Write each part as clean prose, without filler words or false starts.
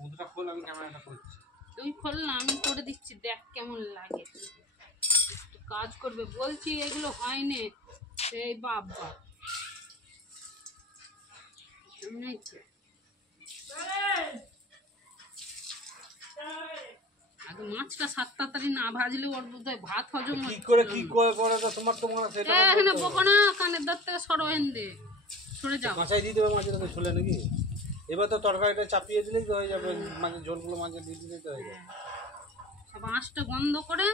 মুদ্রা খোল, আমি ক্যামেরাটা করছি। তুই খোল না, আমি করে দিচ্ছি, দেখ কেমন লাগে। কাজ করবে বলছি, এগুলো হয়নি। সেই বাবা আগে মাছটা 7 তাড়াতাড়ি না ভাজলে ওর বোধহয় ভাত হজম কি করে তোমার তো মনে সেটা এখানে বকো না, কানের দাঁত থেকে সরো হেন্দে, সরে যাও। কাঁচাই দিয়ে দেবে মাছের ছোলে নাকি? এবার তো তরকারিটা চাপিয়ে দিলেই তো হয়ে যাবে, মাছের ঝোলগুলো মাঝে দিয়ে দিলেই তো হয়ে যাবে। সব আঁচটা বন্ধ করে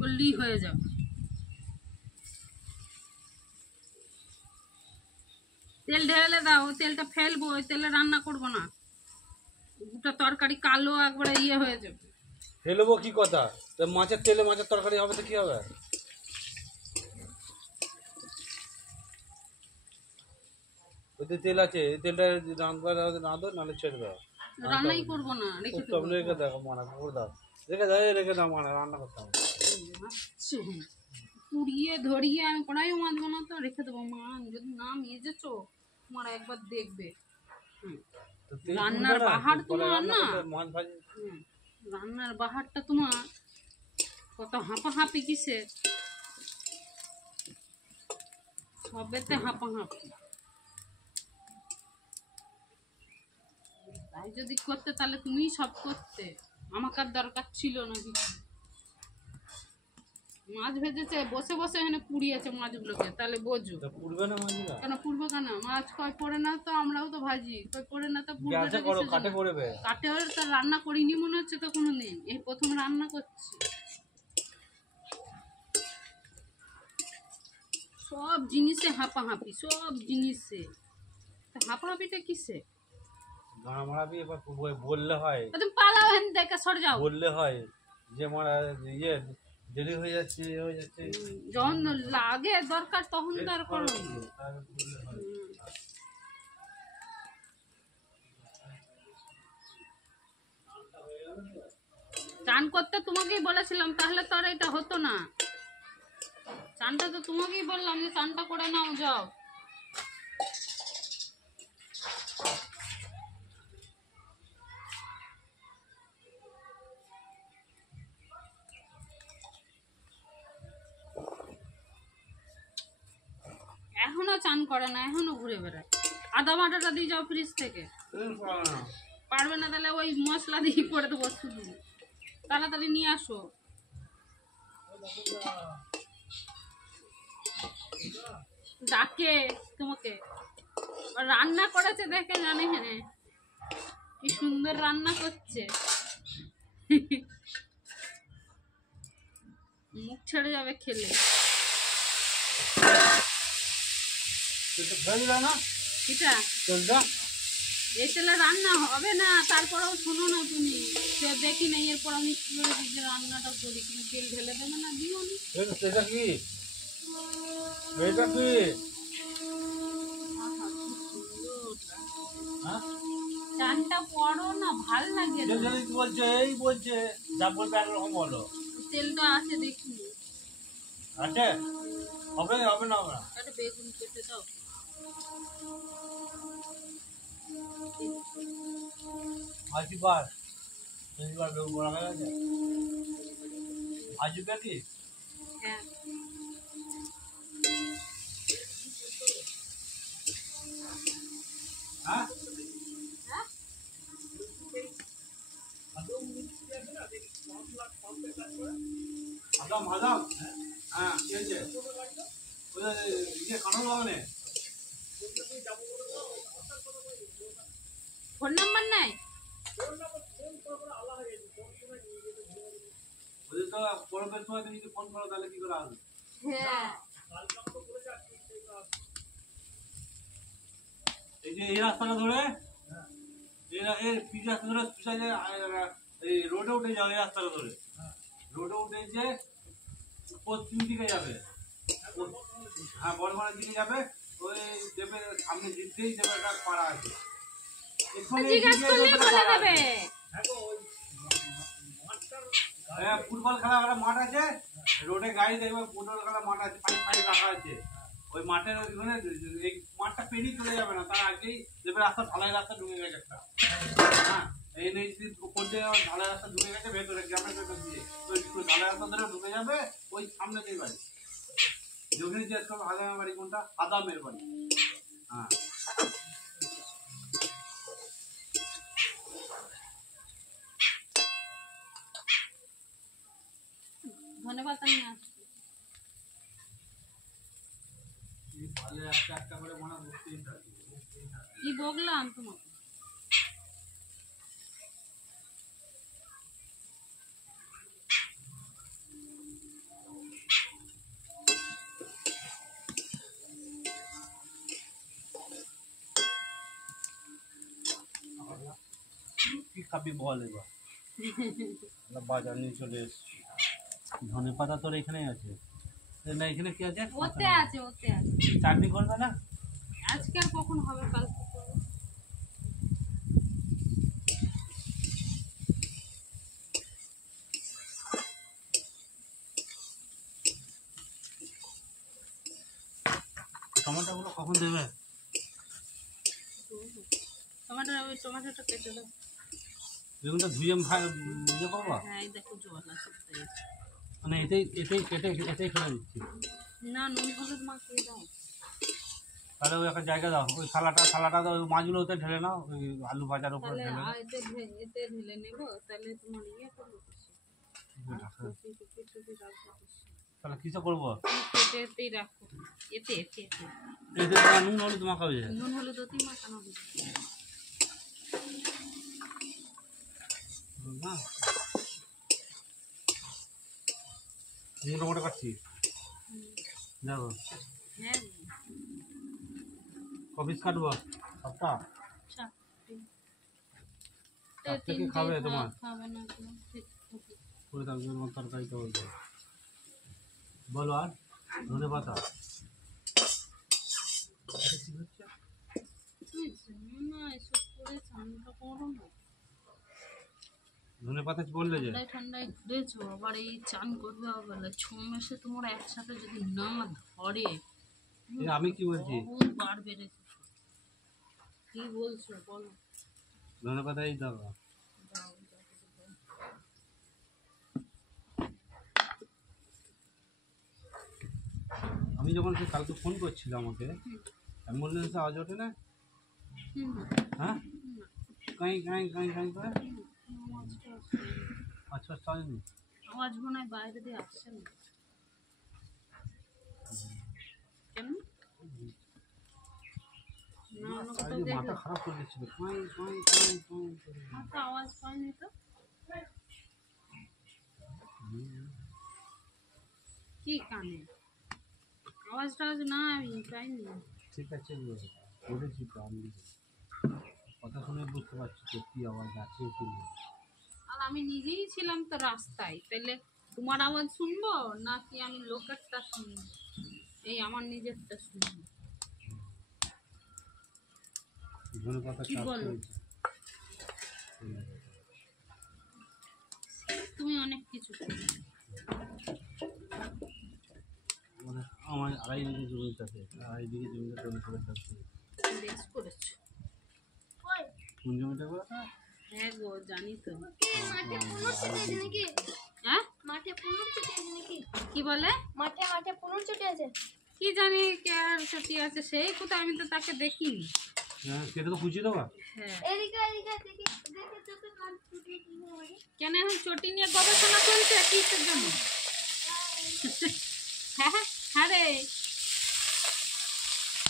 বললেই হয়ে যাবে। তেল ঢেলে দাও, তেলটা ফেলবো, ওই তেলে রান্না করবো না, দুটো তরকারি কালো একবারে ইয়ে হয়ে যাবে। ফেলবো কি কথা, মাছের তেলে মাছের তরকারি হবে তো কি হবে? ওতে তেল আছে, এই তেলটা রাঁধো নাহলে ছেড়ে দাও। রান্নাই করবো না, রেখে দেবো। রেখে দাও, মানা করে দাও, রেখে দাও, মানে রান্না করতাম পুড়িয়ে ধরিয়ে আমি কড়াইও মাজবো না, তো রেখে দেবো। মা যদি না মেজেছো তোমার একবার দেখবে। রান্নার বাহার তোমার না, রান্নার বাহারটা তোমার কত হাঁপাহাঁপি কিসে, সবেতে হাঁপাহাঁপি। তাই যদি করতে তাহলে তুমিই সব করতে, আমাকে আর দরকার ছিল না কিছু। মাছ ভেজেছে বসে বসে, এখানে পুড়িয়েছে মাছগুলোকে, তাহলে বোঝো। পুড়বে না মাছগুলো? কেন পুড়বে কেন? মাছ কয় পড়ে না তো, আমরাও তো ভাজি, কয় পড়ে না তো পুড়বে। কাটে পড়বে, কাটে তো রান্না করিনি মনে হচ্ছে তো কোনোদিন, এই প্রথম রান্না করছি। সব জিনিসে হাঁপাহাঁপি, সব জিনিসে হাঁপাহাঁপিটা কিসে? বললে হয়, তুমি পালাও হেন দেখে সরে যাও। বললে হয় যে মারা ইয়ে দেরি হয়ে যাচ্ছে, যখন লাগে দরকার তখন তো আর করো। চান করতে তোমাকেই বলেছিলাম, তাহলে তো আর এটা হতো না। চানটা তো তোমাকেই বললাম যে চানটা করে নাও, যাও। এখনো চান করে না, এখনো ঘুরে বেড়ায়। আদা বাটাটা দিয়ে যাও ফ্রিজ থেকে। পারবে না তাহলে ওই মশলা দিয়ে করে দেবো শুধু, তাড়াতাড়ি নিয়ে আসো। ডাকে তোমাকে, রান্না করেছে দেখে জানে হ্যাঁ কি সুন্দর রান্না করছে, মুখ ছেড়ে যাবে খেলে। এই তেলে রান্না হবে না, তারপরেও শোনো না তুমি, দেখি না এরপর আমি কি করে রান্নাটা করি, কিন্তু তেল ঢেলে দেবে না, দিও নি। এটা কি, এটা কি চানটা পড়ো না, ভাল লাগে না। বলছে এই বলছে যা বলবে একরকম বলো। তেলটা আছে দেখি, আছে হবে হবে না হবে না। একটা বেগুন কেটে দাও। আজিবার শনিবার বেগুন বড়া হয়ে গেছে, আজু কাটি। হ্যাঁ হ্যাঁ আদাম আদাম, হ্যাঁ কি হয়েছে? কাঁঠাল বাগানে ফোন নাম্বার নাই, তো পরবের সময় তুমি যদি ফোন করো তাহলে কি করে আসবে? হ্যাঁ এই যে এই রাস্তাটা ধরে, এই পিচ রাস্তা ধরে এই রোডে উঠে যাও, এই রাস্তাটা ধরে রোডে উঠে যে পশ্চিম দিকে যাবে, হ্যাঁ বর্ধমানের দিকে যাবে, ওই দেবে সামনে জিততেই দেবে একটা পাড়া আছে, ফুটবল খেলা একটা মাঠ আছে, রোডে গাড়ি দেখবে, ফুটবল খেলা মাঠ আছে, পাইপ রাখা আছে, ওই মাঠের ওইখানে এই মাঠটা পেরিয়ে চলে যাবে না, তার আগেই দেবে রাস্তা, ঢালাই রাস্তা ঢুকে গেছে একটা, হ্যাঁ এই নেই উপর দিয়ে ঢালাই রাস্তা ঢুকে গেছে ভেতরে গ্রামের ভেতর দিয়ে ওই ঢালাই রাস্তা ধরে ঢুকে যাবে ওই সামনে দিয়ে বাড়ি যোগিনী জিজ্ঞেস করবো আদামের বাড়ি কোনটা আদামের বাড়ি হ্যাঁ ধন্যবাদ নিয়ে আসছি ভালো একটা একটা করে মনে বুঝতেই থাকে কি বললাম তোমাকে কি খাবি বল এবার বাজার নিয়ে চলে এসছি ধনে পাতা তোর এখানেই আছে না এখানে কি আছে ওতে আছে চাটনি করবে না আজকে আর কখন হবে কালকে করবো টমেটোগুলো কখন দেবে টমেটোটা কেটে দাও বেগুনটা ধুয়ে ইয়ে করবো হ্যাঁ এই দেখো জল আছে মানে এটাই কেটে এটাই ফেলে দিচ্ছি না নুন হলুদ মাখিয়ে দাও তাহলে ওই একটা জায়গা দাও ওই থালাটা দাও ওই মাছগুলো ওতে ঢেলে নাও ওই আলু ভাজার উপরে তাহলে ঢেলে এতে ঢেলে নেবো তাহলে তোমার ইয়ে করবো তাহলে কিসে করবো এতেই রাখো এতে নুন হলুদ মাখাবে নুন হলুদ ওতেই মাখানো হবে না মোটামোটা কাটছি দেখো হ্যাঁ কপিস কাটবো সবটা থেকে খাবে তোমার খাবে না করে থাকবে আমার তরকারিটা বলবো বলো আর ধনে পাতা ধনে পাতা বললে যে ঠান্ডায় ঘুরেছো আবার এই চান করবে বলে ছ মাসে তোমার একসাথে যদি না ধরে আমি কি বলছি বার বেড়েছে কি বলছো বলো ধনে পাতা এই দাও আমি যখন কালকে ফোন করছিল আমাকে অ্যাম্বুলেন্সে আওয়াজ ওঠে না হ্যাঁ কাই কাই কাই কাই করে আচ্ছা আসেনি আওয়াজ মনে হয় বাইরে দিয়ে আসছে না কেন মাথা খারাপ করে দিচ্ছিল কাই কাই কাই কাই মাথা আওয়াজ পাইনি তো কি কানে আওয়াজটা না আমি পাইনি ঠিক আছে বলেছি তো আমি কথা শুনে বুঝতে পারছি তো কি আওয়াজ আছে কি নেই আর আমি নিজেই ছিলাম তো রাস্তায় তাহলে তোমার আওয়াজ শুনবো নাকি আমি লোকেরটা শুনবো এই আমার নিজেরটা শুনবো কি বলো তুমি অনেক কিছু আমার 2.5 বিঘে জমি থাকে 2.5 বিঘে জমিতে তৈরি করে থাকছে বেশ করেছো কোন জমিটা করে হ্যাঁ গো জানি তো হ্যাঁ মাঠে পুনর চটি আছে নাকি কি বলে মাঠে পুনর চটি আছে কি জানি কে আর চটি আছে সেই কোথায় আমি তো তাকে দেখিনি হ্যাঁ সেটা তো খুঁজে দেবা হ্যাঁ এদিকে দেখি তো কান চটি কি হবে কেন এখন চটি নিয়ে গবেষণা চলছে কিসের জন্য হ্যাঁ রে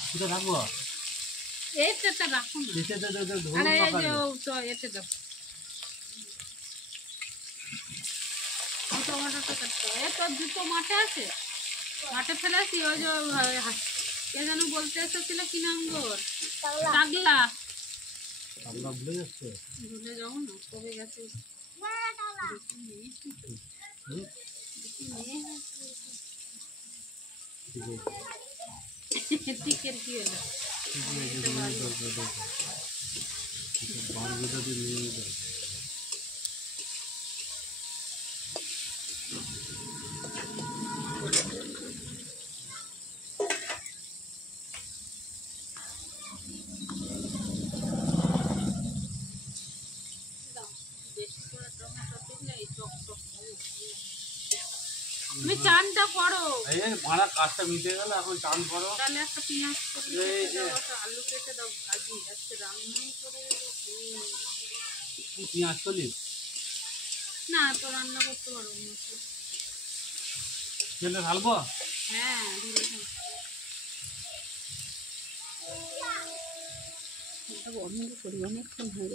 সেটা রাখবো এইটা রাখো না এতে ধরুন আরে এই যে তো এতে দাও টমেটোটা কাটতে এ তো দুটো মাঠে আছে মাঠে ফেলেছি ওই যে কে যেন বলতে এসেছিল কি নাম গোর পাগলা আমরা ভুলে যাচ্ছে ভুলে যাও না কবে গেছে টিকের কি হলো চানটা করো। এই যে ভাড়া কাজটা মিটে গেল, এখন চান করো। তাহলে একটা পেঁয়াজ করে এই কেটে যে- দাও, একটা আলু কেটে দাও, ভাজি আজকে রান্নাই করে তুই পেঁয়াজ চলিস না তো রান্না করতে পারবো না তো। তেলটা ঢালবো। হ্যাঁ ধীরে ধীরে। এটা বন্ধ করি, অনেকক্ষণ হয়ে গেছে।